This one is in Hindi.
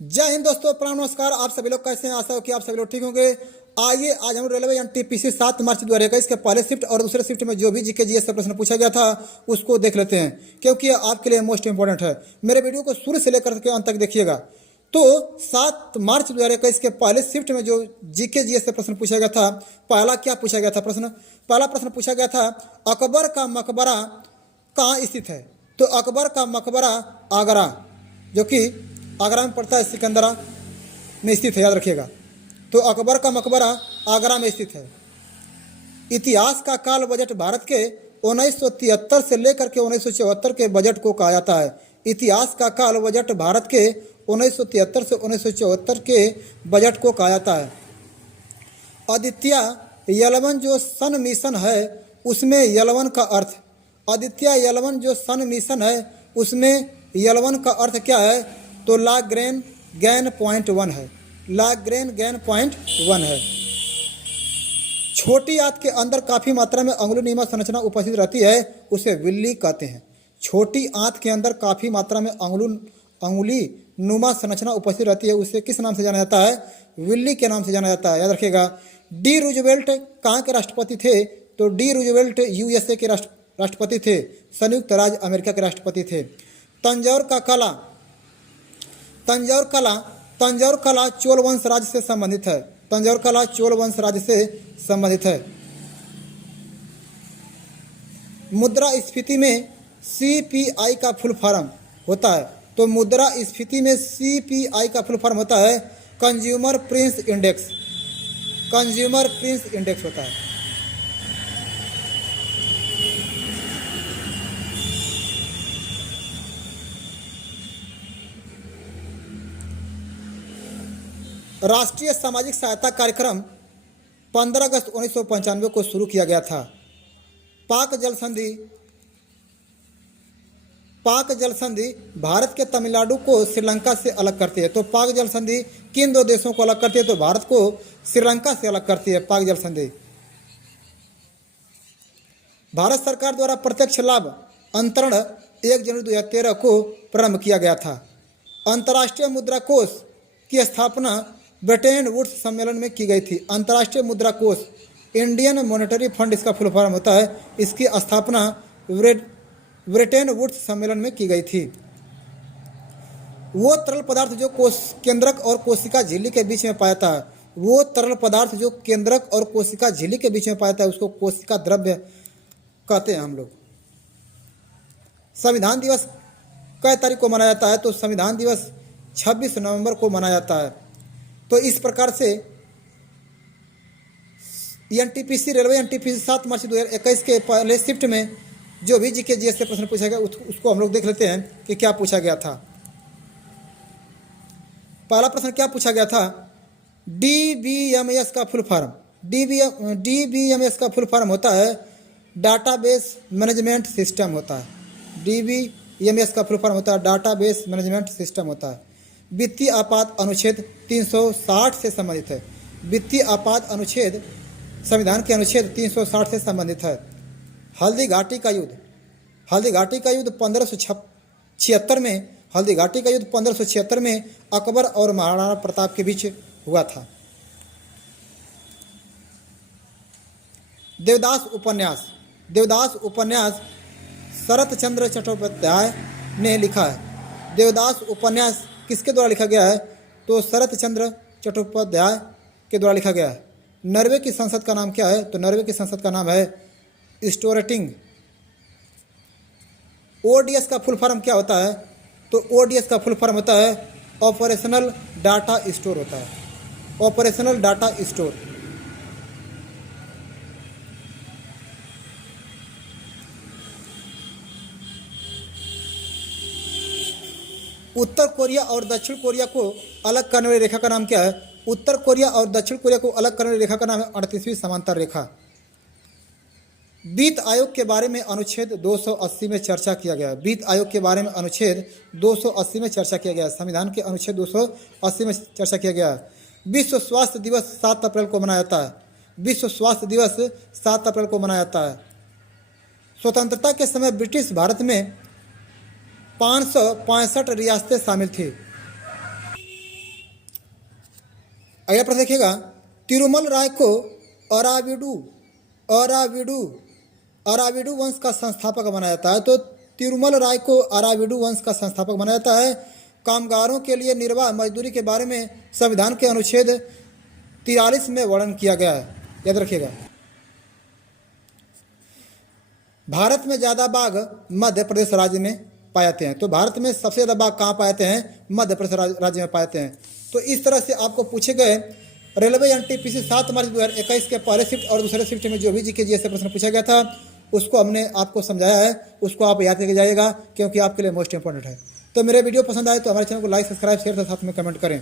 जय हिंद दोस्तों, प्रणाम, नमस्कार। आप सभी लोग कैसे हैं? आशा हो कि आप सभी लोग ठीक होंगे। आइए आज हम रेलवे एनटीपीसी 7 मार्च 2021 के पहले शिफ्ट और दूसरे शिफ्ट में जो भी जीके जीएस से प्रश्न पूछा गया था उसको देख लेते हैं, क्योंकि ये आपके लिए मोस्ट इंपॉर्टेंट है। मेरे वीडियो को शुरू से लेकर के अंत तक देखिएगा। तो 7 मार्च 2021 के पहले शिफ्ट में जो जीके जीएस से प्रश्न पूछा गया था, पहला क्या पूछा गया था? पहला प्रश्न पूछा गया था, अकबर का मकबरा कहाँ स्थित है? तो अकबर का मकबरा आगरा, जो कि आगरा में पड़ता है, सिकंदरा में स्थित है, याद रखिएगा। तो अकबर का मकबरा आगरा में स्थित है। इतिहास का काल बजट भारत के 1973 से लेकर के 1974 के बजट को कहा जाता है। इतिहास का काल बजट भारत के 1973 से 1974 के बजट को कहा जाता है। आदित्य यलवन जो सन मिशन है उसमें यलवन का अर्थ, आदित्य यलवन जो सन मिशन है उसमें यलवन का अर्थ क्या है? तो लाग्रेन गैन पॉइंट 1 है। लाग्रेन गैन पॉइंट 1 है। छोटी आंत के अंदर काफ़ी मात्रा में अंगुलीनुमा संरचना उपस्थित रहती है, उसे विल्ली कहते हैं। छोटी आंत के अंदर काफ़ी मात्रा में अंगुली नुमा संरचना उपस्थित रहती है, उसे किस नाम से जाना जाता है? विल्ली के नाम से जाना जाता है, याद रखिएगा। डी रूजवेल्ट कहाँ के राष्ट्रपति थे? तो डी रूजवेल्ट यूएसए के राष्ट्रपति थे, संयुक्त राज्य अमेरिका के राष्ट्रपति थे। तंजौर कला चोल वंश राज्य से संबंधित है। तंजौर कला चोल वंश राज्य से संबंधित है। मुद्रास्फीति में सीपीआई का फुल फॉर्म होता है। तो मुद्रास्फीति में सीपीआई का फुल फॉर्म होता है कंज्यूमर प्रिस इंडेक्स। कंज्यूमर प्रिस इंडेक्स होता है। राष्ट्रीय सामाजिक सहायता कार्यक्रम 15 अगस्त 1995 को शुरू किया गया था। पाक जल संधि भारत के तमिलनाडु को श्रीलंका से अलग करती है। तो पाक जल संधि किन दो देशों को अलग करती है? तो भारत को श्रीलंका से अलग करती है पाक जल संधि। भारत सरकार द्वारा प्रत्यक्ष लाभ अंतरण 1 जनवरी 2013 को प्रारंभ किया गया था। अंतर्राष्ट्रीय मुद्रा कोष की स्थापना ब्रिटेन वुड्स सम्मेलन में की गई थी। अंतर्राष्ट्रीय मुद्रा कोष, इंडियन मॉनेटरी फंड इसका फुल फॉर्म होता है। इसकी स्थापना ब्रिटेन वुड्स सम्मेलन में की गई थी। वो तरल पदार्थ जो केंद्रक और कोशिका झिल्ली के बीच में पाया है, वो तरल पदार्थ जो केंद्रक और कोशिका झिल्ली के बीच में पाया है, उसको कोशिका द्रव्य कहते हैं हम लोग। संविधान दिवस कै तारीख को मनाया जाता है? तो संविधान दिवस 26 नवंबर को मनाया जाता है। तो इस प्रकार से एनटीपीसी रेलवे एनटीपीसी 7 मार्च 2021 के पहले शिफ्ट में जो भी जीके जीएस से प्रश्न पूछा गया उसको हम लोग देख लेते हैं कि क्या पूछा गया था। पहला प्रश्न क्या पूछा गया था? डीबीएमएस का फुल फॉर्म, डीबीएमएस का फुल फॉर्म होता है डाटाबेस मैनेजमेंट सिस्टम होता है। डीबीएमएस का फुल फॉर्म होता है डाटाबेस मैनेजमेंट सिस्टम होता है। वित्तीय आपात अनुच्छेद 360 से संबंधित है। वित्तीय आपात अनुच्छेद संविधान के अनुच्छेद 360 से संबंधित है। हल्दी घाटी का युद्ध 1576 में, हल्दी घाटी का युद्ध 1576 में अकबर और महाराणा प्रताप के बीच हुआ था। देवदास उपन्यास शरत चंद्र चट्टोपाध्याय ने लिखा है। देवदास उपन्यास किसके द्वारा लिखा गया है? तो शरत चंद्र चट्टोपाध्याय के द्वारा लिखा गया है। नॉर्वे की संसद का नाम क्या है? तो नॉर्वे की संसद का नाम है स्टोरेटिंग। ओडीएस का फुल फॉर्म क्या होता है? तो ओडीएस का फुल फॉर्म होता है ऑपरेशनल डाटा स्टोर होता है। Operational data store. उत्तर कोरिया और दक्षिण कोरिया को अलग करने वाली रेखा का नाम क्या है? उत्तर कोरिया और दक्षिण कोरिया को अलग करने वाली रेखा का नाम है 38वीं समांतर रेखा। वित्त आयोग के बारे में अनुच्छेद 280 में चर्चा किया गया। वित्त आयोग के बारे में अनुच्छेद 280 में चर्चा किया गया। संविधान के अनुच्छेद 280 में चर्चा किया गया। विश्व स्वास्थ्य दिवस 7 अप्रैल को मनाया जाता है। विश्व स्वास्थ्य दिवस 7 अप्रैल को मनाया जाता है। स्वतंत्रता के समय ब्रिटिश भारत में 565 रियासतें शामिल थी। अगला प्रश्न देखिएगा, तिरुमल राय को अराविडु वंश का संस्थापक माना जाता है। तो तिरुमल राय को अराविडु वंश का संस्थापक माना जाता है। कामगारों के लिए निर्वाह मजदूरी के बारे में संविधान के अनुच्छेद 43 में वर्णन किया गया है, याद रखिएगा। भारत में ज़्यादा बाघ मध्य प्रदेश राज्य में पाए जाते हैं। तो भारत में सबसे ज़्यादा बाघ कहाँ पाए जाते हैं? मध्य प्रदेश राज्य में पाए जाते हैं। तो इस तरह से आपको पूछे गए रेलवे एनटीपीसी 7 मार्च 2021 के पहले शिफ्ट और दूसरे शिफ्ट में जो भी जीके जीएस से प्रश्न पूछा गया था उसको हमने आपको समझाया है, उसको आप याद करके जाइएगा क्योंकि आपके लिए मोस्ट इंपॉर्टेंट है। तो मेरे वीडियो पसंद आए तो हमारे चैनल को लाइक, सब्सक्राइब, शेयर और साथ में कमेंट करें।